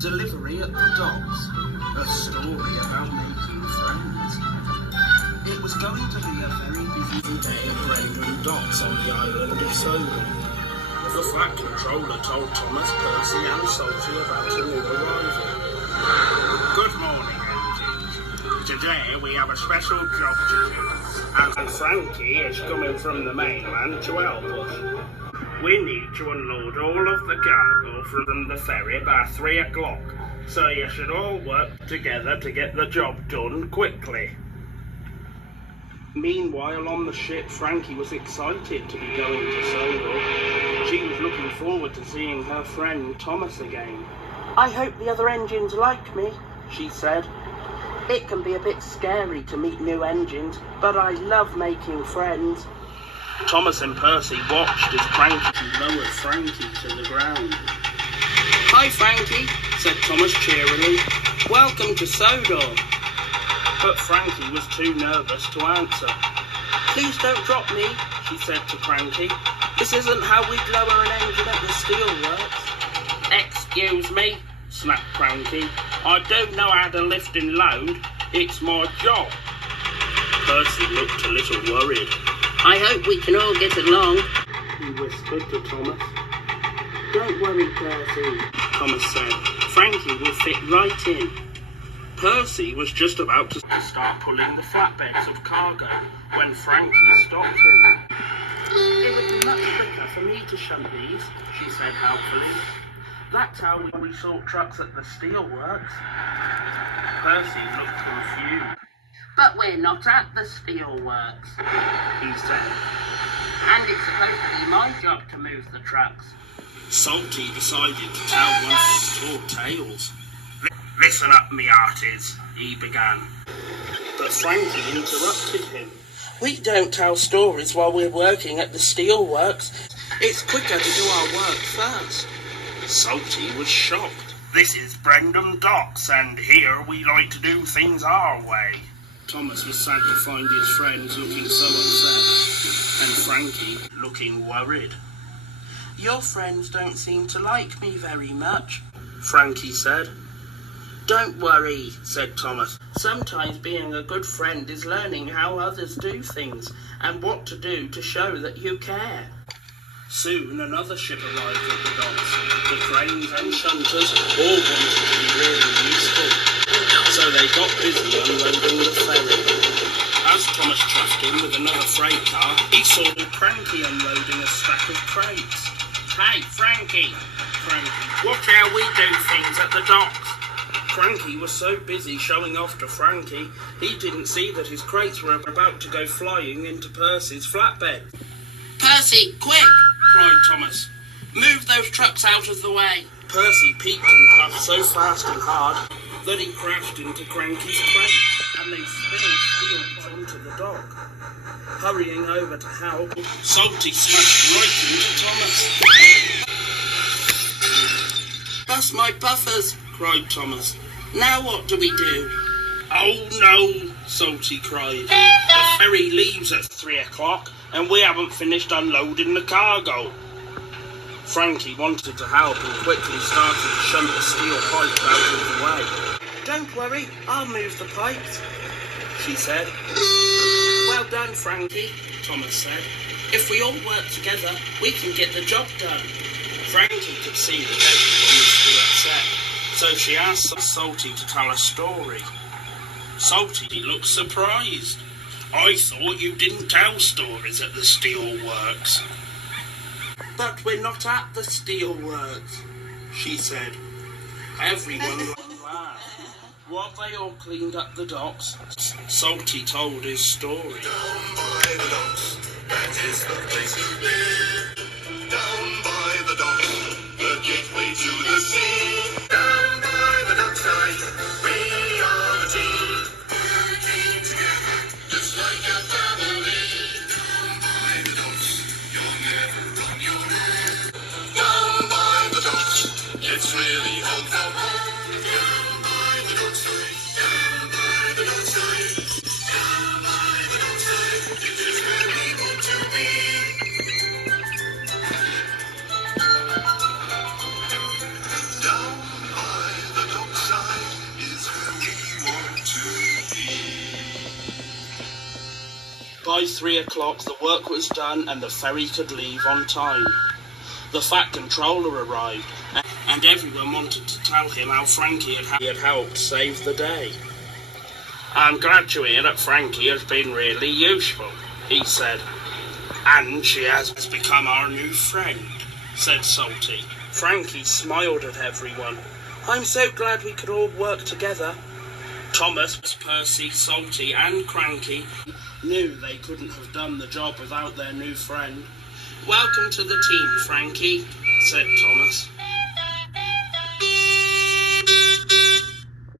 Delivery at the docks. A story about making friends. It was going to be a very busy day at Brendam Docks on the island of Sodor. The flat controller told Thomas, Percy and Salty about a new arrival. Good morning, engines. Today we have a special job to do, and Frankie is coming from the mainland to help us. We need to unload all of the cargo from the ferry by 3 o'clock, so you should all work together to get the job done quickly. Meanwhile, on the ship, Frankie was excited to be going to Sodor. She was looking forward to seeing her friend Thomas again. I hope the other engines like me, she said. It can be a bit scary to meet new engines, but I love making friends. Thomas and Percy watched as Frankie lowered Frankie to the ground. Hi, Frankie, said Thomas cheerily. Welcome to Sodor. But Frankie was too nervous to answer. Please don't drop me, she said to Frankie. This isn't how we'd lower an engine at the steelworks. Excuse me, snapped Frankie. I don't know how to lift and load. It's my job. Percy looked a little worried. I hope we can all get along, he whispered to Thomas. Don't worry, Percy, Thomas said. Frankie will fit right in. Percy was just about to start pulling the flatbeds of cargo when Frankie stopped him. It would be much quicker for me to shunt these, she said helpfully. That's how we sort trucks at the steelworks. Percy looked confused. But we're not at the steelworks, he said. And it's supposed to be my job to move the trucks. Salty decided to tell one of his tall tales. Listen up, me hearties, he began. But Frankie interrupted him. We don't tell stories while we're working at the steelworks. It's quicker to do our work first. Salty was shocked. This is Brendam Docks, and here we like to do things our way. Thomas was sad to find his friends looking so upset, and Frankie looking worried. Your friends don't seem to like me very much, Frankie said. Don't worry, said Thomas. Sometimes being a good friend is learning how others do things and what to do to show that you care. Soon another ship arrived at the docks. The cranes and shunters all wanted to be really useful, so they got busy unloading the ferry. As Thomas chuffed in with another freight car, he saw Frankie unloading a stack of crates. Hey, Frankie, watch how we do things at the docks. Frankie was so busy showing off to Frankie, he didn't see that his crates were about to go flying into Percy's flatbed. Percy, quick, cried Thomas. Move those trucks out of the way. Percy peeked and puffed so fast and hard that he crashed into Frankie's crate, and they spilled steel onto the dock. Hurrying over to help, Salty smashed right into Thomas. That's my buffers, cried Thomas. Now what do we do? Oh no, Salty cried. The ferry leaves at 3 o'clock and we haven't finished unloading the cargo. Frankie wanted to help and quickly started to shunt the steel pipe out of the way. Don't worry, I'll move the pipes, she said. Well done, Frankie, Thomas said. If we all work together, we can get the job done. Frankie could see that everyone was still upset, so she asked Salty to tell a story. Salty looked surprised. I thought you didn't tell stories at the steelworks. But we're not at the steelworks, she said. Everyone laughed. While they all cleaned up the docks, Salty told his story. Down by the docks, that is the place to live. Down by the docks, the gateway to the sea. Down by the dockside, we are a team. Working together, just like a family. Down by the docks, you'll never run your head. Down by the docks, it's really home from home. Down by the dockside, down by the dockside, down by the dockside, it is where we want to be. Down By 3 o'clock the work was done and the ferry could leave on time. The Fat Controller arrived, and everyone wanted to tell him how Frankie had helped save the day. "I'm glad to hear that Frankie has been really useful," he said. "And she has become our new friend," said Salty. Frankie smiled at everyone. "I'm so glad we could all work together." Thomas, Percy, Salty and Cranky knew they couldn't have done the job without their new friend. "Welcome to the team, Frankie," said Thomas.